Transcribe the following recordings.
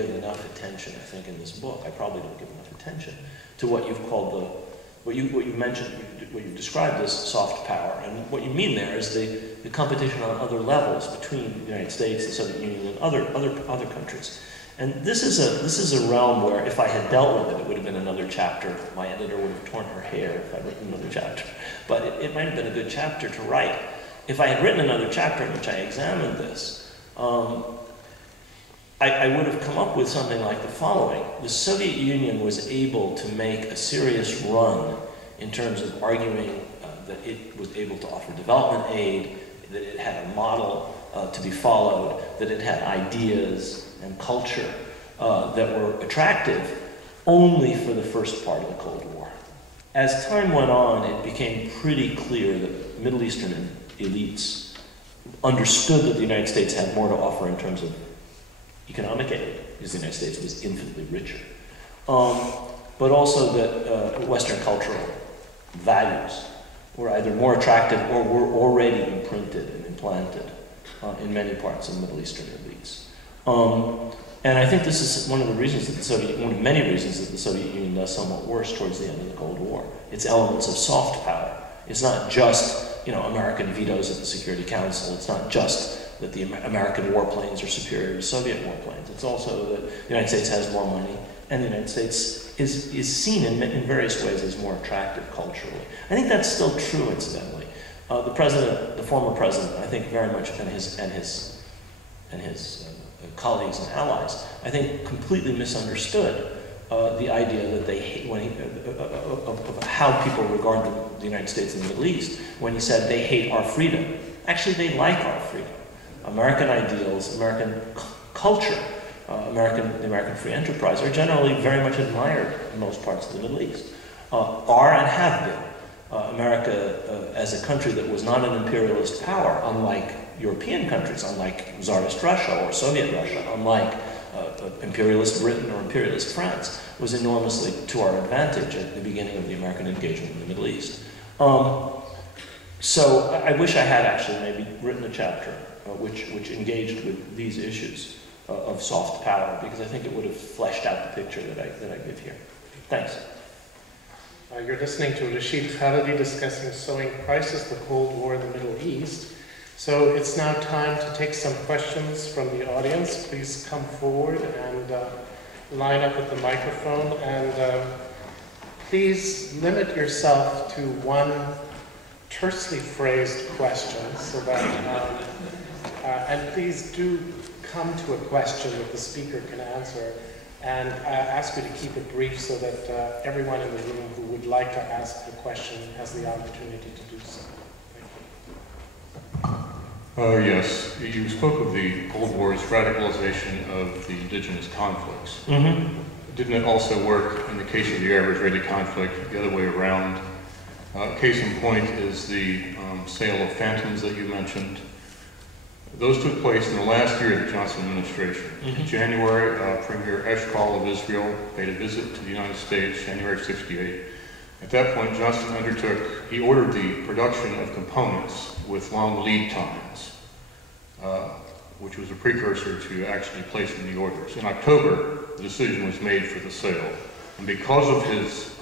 give enough attention, I think, in this book. I probably don't give enough attention to what you've called what you mentioned, what you've described as soft power. And what you mean there is the competition on other levels between the United States, the Soviet Union, and other countries. And this is a realm where if I had dealt with it, it would have been another chapter. My editor would have torn her hair if I'd written another chapter. But it might have been a good chapter to write. If I had written another chapter in which I examined this, I would have come up with something like the following. The Soviet Union was able to make a serious run in terms of arguing that it was able to offer development aid, that it had a model to be followed, that it had ideas and culture that were attractive only for the first part of the Cold War. As time went on, it became pretty clear that Middle Eastern elites understood that the United States had more to offer in terms of economic aid, because the United States was infinitely richer, but also that Western cultural values were either more attractive or were already imprinted and implanted in many parts of Middle Eastern elites. And I think this is one of the reasons that one of many reasons that the Soviet Union does somewhat worse towards the end of the Cold War. Its elements of soft power. It's not just, American vetoes at the Security Council. It's not just that the American warplanes are superior to Soviet warplanes. It's also that the United States has more money, and the United States is seen in various ways as more attractive culturally. I think that's still true, incidentally. The former president, I think very much, and his colleagues and allies, I think completely misunderstood the idea that they hate, of how people regard the United States and the Middle East, when he said they hate our freedom. Actually, they like our freedom. American ideals, American culture, the American free enterprise are generally very much admired in most parts of the Middle East, are and have been. America, as a country that was not an imperialist power, unlike European countries, unlike Tsarist Russia or Soviet Russia, unlike imperialist Britain or imperialist France, was enormously to our advantage at the beginning of the American engagement in the Middle East. So I wish I had actually maybe written a chapter which engaged with these issues of soft power, because I think it would have fleshed out the picture that I give here. Thanks. You're listening to Rashid Khalidi discussing Sowing Crisis, the Cold War in the Middle East. So it's now time to take some questions from the audience. Please come forward and line up at the microphone, and please limit yourself to one tersely phrased question, so that and please do come to a question that the speaker can answer, and I ask you to keep it brief so that everyone in the room who would like to ask the question has the opportunity to do so. Yes, you spoke of the Cold War's radicalization of the indigenous conflicts. Mm-hmm. Didn't it also work in the case of the Arab-Israeli conflict the other way around? Case in point is the sale of phantoms that you mentioned. Those took place in the last year of the Johnson administration. Mm-hmm. In January, Premier Eshkol of Israel paid a visit to the United States, January '68. At that point, Johnson he ordered the production of components with long lead times, which was a precursor to actually placing the orders. In October, the decision was made for the sale. And because of his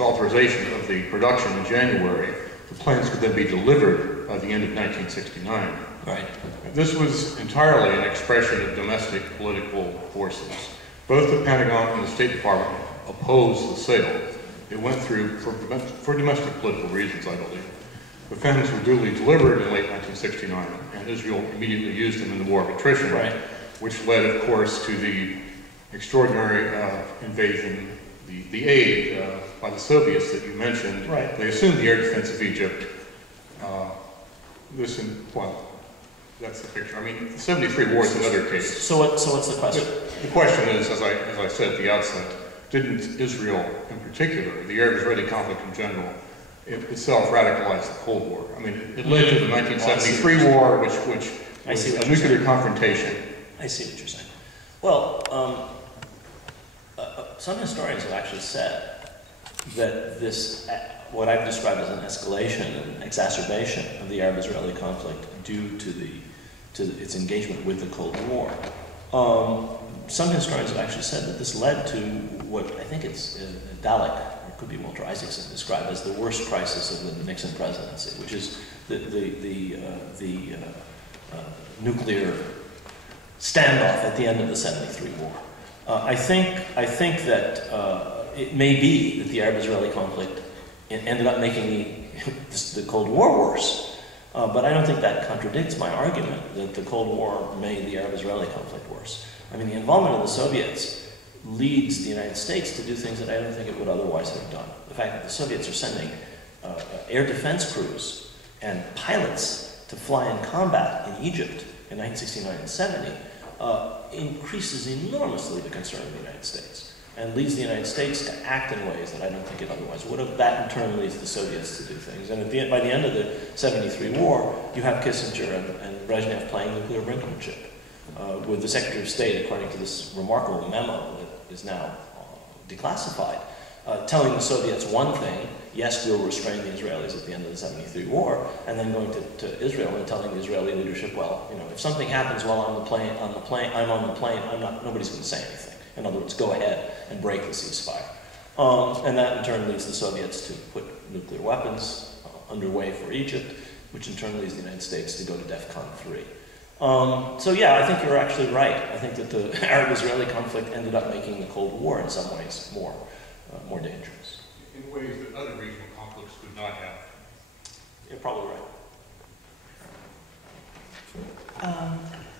authorization of the production in January, the plans could then be delivered by the end of 1969. Right. This was entirely an expression of domestic political forces. Both the Pentagon and the State Department opposed the sale. It went through for domestic political reasons, I believe. The phantoms were duly delivered in late 1969, and Israel immediately used them in the war of attrition, right, which led, of course, to the extraordinary invasion, the aid by the Soviets that you mentioned. Right. They assumed the air defense of Egypt. That's the picture. I mean, the 73 war is another case. So what's the question? The question is, as I said at the outset, didn't Israel in particular, the Arab-Israeli conflict in general, itself radicalize the Cold War? I mean, it led to the 1973 war, which was a nuclear confrontation. I see what you're saying. Well, some historians have actually said that this, what I've described as an escalation and exacerbation of the Arab-Israeli conflict due to to its engagement with the Cold War. Some historians have actually said that this led to what I think it's Dalek, or it could be Walter Isaacson, described as the worst crisis of the Nixon presidency, which is the nuclear standoff at the end of the '73 war. I think that it may be that the Arab-Israeli conflict ended up making the Cold War worse, but I don't think that contradicts my argument that the Cold War made the Arab-Israeli conflict worse. I mean, the involvement of the Soviets leads the United States to do things that I don't think it would otherwise have done. The fact that the Soviets are sending air defense crews and pilots to fly in combat in Egypt in 1969 and 70 increases enormously the concern of the United States and leads the United States to act in ways that I don't think it otherwise would have. That in turn leads the Soviets to do things. And by the end of the '73 war, you have Kissinger and Brezhnev playing nuclear brinkmanship with the Secretary of State, according to this remarkable memo that is now declassified, telling the Soviets one thing: yes, we'll restrain the Israelis at the end of the '73 war, and then going to Israel and telling the Israeli leadership, well, you know, if something happens while I'm on the plane, nobody's going to say anything. In other words, go ahead and break the ceasefire. And that in turn leads the Soviets to put nuclear weapons underway for Egypt, which in turn leads the United States to go to DEFCON 3. So yeah, I think you're actually right. I think that the Arab-Israeli conflict ended up making the Cold War in some ways more dangerous. In ways that other regional conflicts could not have. You're probably right.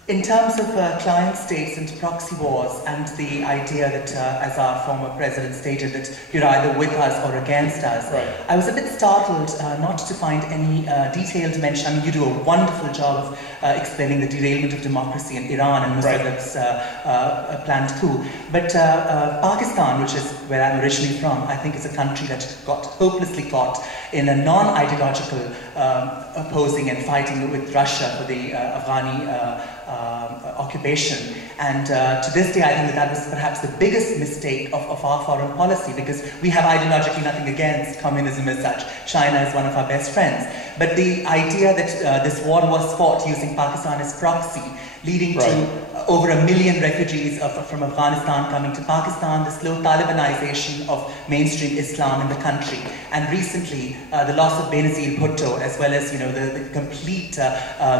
In terms of client states and proxy wars and the idea that, as our former president stated, that you're either with us or against us, right. I was a bit startled not to find any detailed mention. I mean, you do a wonderful job of explaining the derailment of democracy in Iran and Mossadeg's planned coup. But Pakistan, which is where I'm originally from, I think is a country that got hopelessly caught in a non-ideological opposing and fighting with Russia for the Afghani occupation, and to this day I think that was perhaps the biggest mistake of our foreign policy, because we have ideologically nothing against communism as such. China is one of our best friends, but the idea that this war was fought using Pakistan as proxy, leading to over 1 million refugees from Afghanistan coming to Pakistan, the slow Talibanization of mainstream Islam in the country, and recently the loss of Benazir Bhutto, as well as the complete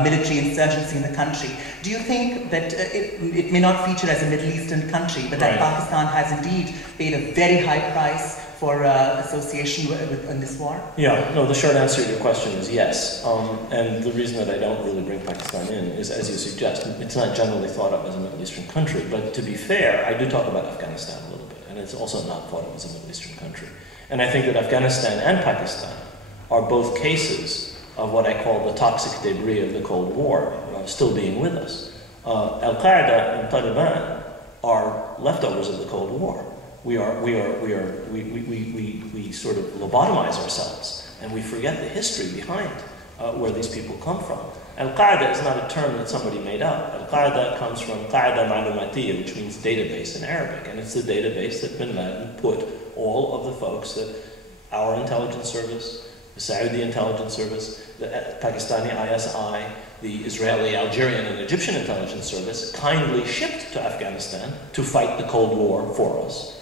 military insurgency in the country. Do you think that it may not feature as a Middle Eastern country, but that Pakistan has indeed paid a very high price for association in this war? Yeah, no, the short answer to your question is yes. And the reason that I don't really bring Pakistan in is, as you suggest, it's not generally thought of as a Middle Eastern country. But to be fair, I do talk about Afghanistan a little bit, and it's also not thought of as a Middle Eastern country. And I think that Afghanistan and Pakistan are both cases of what I call the toxic debris of the Cold War still being with us. Al-Qaeda and Taliban are leftovers of the Cold War. We sort of lobotomize ourselves, and we forget the history behind where these people come from. Al-Qaeda is not a term that somebody made up. Al-Qaeda comes from Qaeda Ma'lumatiyya, which means database in Arabic, and it's the database that bin Laden put all of the folks that our intelligence service, the Saudi intelligence service, the Pakistani ISI, the Israeli, Algerian, and Egyptian intelligence service kindly shipped to Afghanistan to fight the Cold War for us.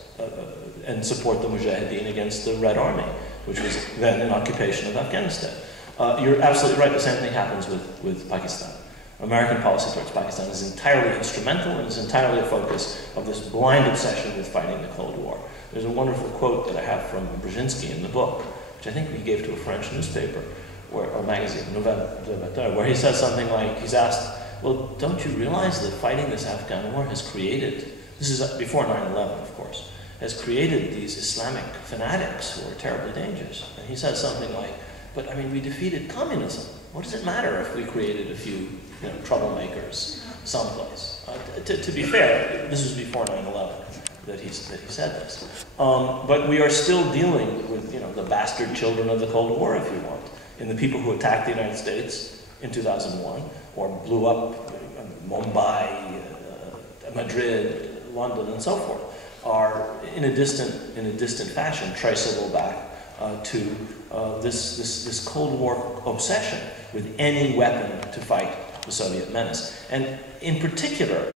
And support the Mujahideen against the Red Army, which was then an occupation of Afghanistan. You're absolutely right, the same thing happens with Pakistan. American policy towards Pakistan is entirely instrumental and is entirely a focus of this blind obsession with fighting the Cold War. There's a wonderful quote that I have from Brzezinski in the book, which I think he gave to a French newspaper or magazine, where he says something like, he's asked, well, don't you realize that fighting this Afghan war has created, this is before 9/11, of course, has created these Islamic fanatics who are terribly dangerous. And he says something like, but I mean, we defeated communism. What does it matter if we created a few troublemakers someplace? To be fair, this was before 9/11 that he said this. But we are still dealing with the bastard children of the Cold War, if you want, in the people who attacked the United States in 2001 or blew up Mumbai, Madrid, London, and so forth, are in a distant fashion traceable back to this Cold War obsession with any weapon to fight the Soviet menace. And in particular,